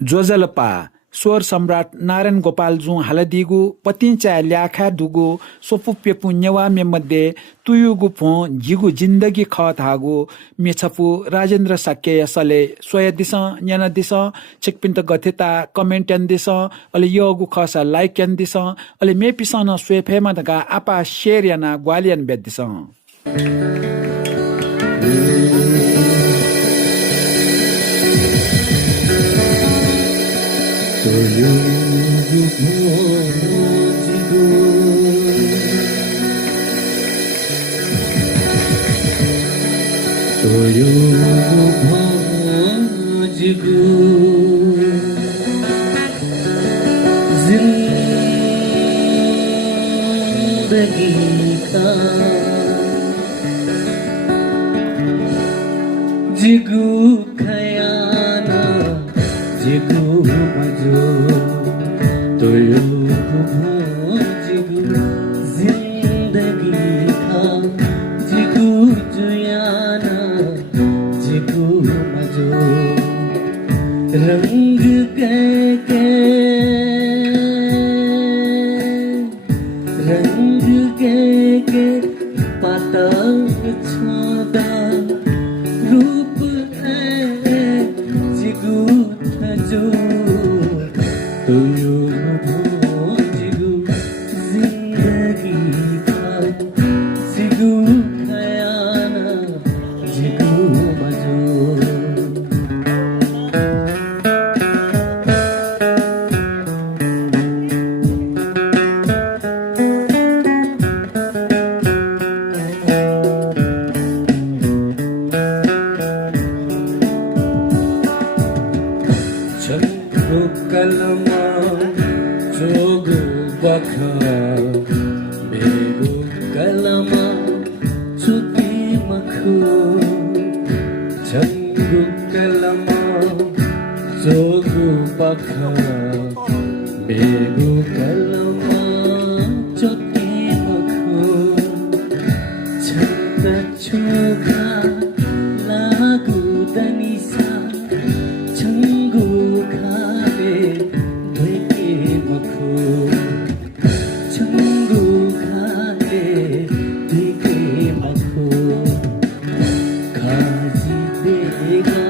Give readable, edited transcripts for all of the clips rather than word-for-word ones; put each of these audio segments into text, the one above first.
जोजलपा स्वर सम्राट नारायण गोपाल जु हालदिगु पतिंचा ल्याखा दुगु सोपुप्यपु न्यवा मेमध्ये तुयुगु फो जिगु जिन्दगी ख धागु मेछपु राजेन्द्र साक्य यसले सोय दिस न्यान दिस छिकपिन्त गथेता कमेन्ट यान दिस अले योगु खसा लाइक यान दिस अले मेपिसन स्वेफेमा दगा आपा शेयर याना ग्वालियन बेद दिस जिंदगी का जिगु खयाना जिगु मजो तोयो जिगु जिंदगी का जिगु जुयाना जिगु मजो रंग के रंग के पतंग छोदा रूप है जिगु थजो तुयो जिगु जिंदगी का जिगु खयाना जिगु मजो कलमा जोगु बखा बेगु कलमा चुकी मखु जंगु कलमा जोगु बखा बेगु कलमा चुकी मखु छंद छुगा लागु दनिसा छंगु खाले धोके मखु छंगु खाले धोके मखु खाजी देगा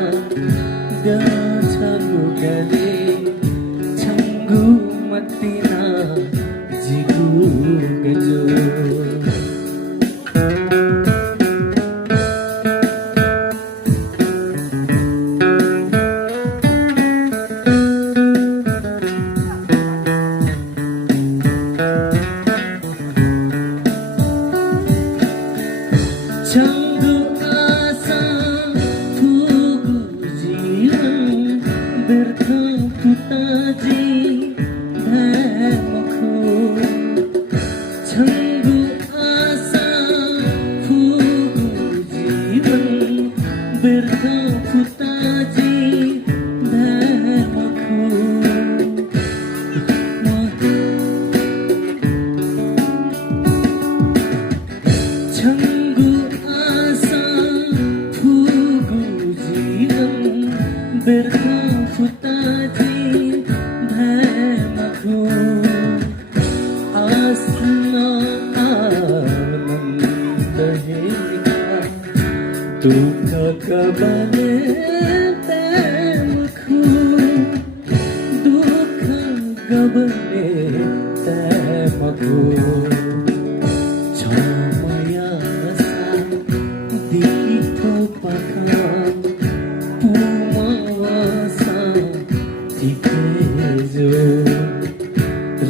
गछनु गले छंगु मतिना जिगु गजो छंगु आसा फुगु जीवन व्यर्थ फुताजी धमखो छंगु आसा फुगु जीवन व्यर्थ फुताजी धमखो छंगु आसा फुगु जीवन व्यर्थ फुताजी धमखु आसना आनंद हेगा दुख कबने तमखु दुख कबने तमखु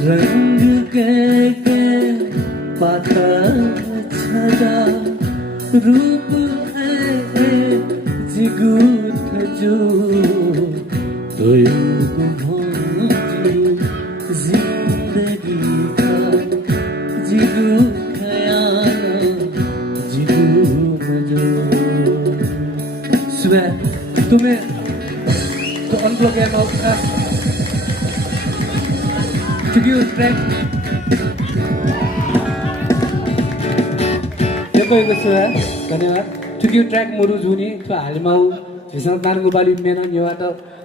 रंग के पाता छदा रूप है जिगु थजो तोयो जिंदगी का जिगु खयाना जिगु मजो सुबह तुम्हें तो अनब्लॉक है मौका Tribute track. देखो एक सुरा धन्यवाद. Tribute track मुरु जुनी तो हालमा झिसँग नारायण गोपाल मेन न्युबाट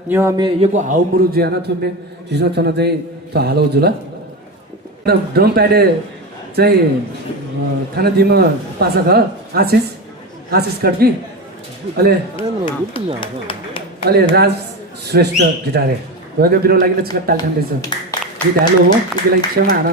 न्युमे योको हाउमुरु ज्यान थुम्बे झिसँग छन चाहिँ त हालो जुल ड्रम प्याडे चाहिँ थाना दिमा पासा ख आशिष खड्की अहिले राज श्रेष्ठ गिटारे गएको बिरो लागि चाहिँ ताल ठान्दैछ गीत हालो हो त्यसको लागि क्षमा हान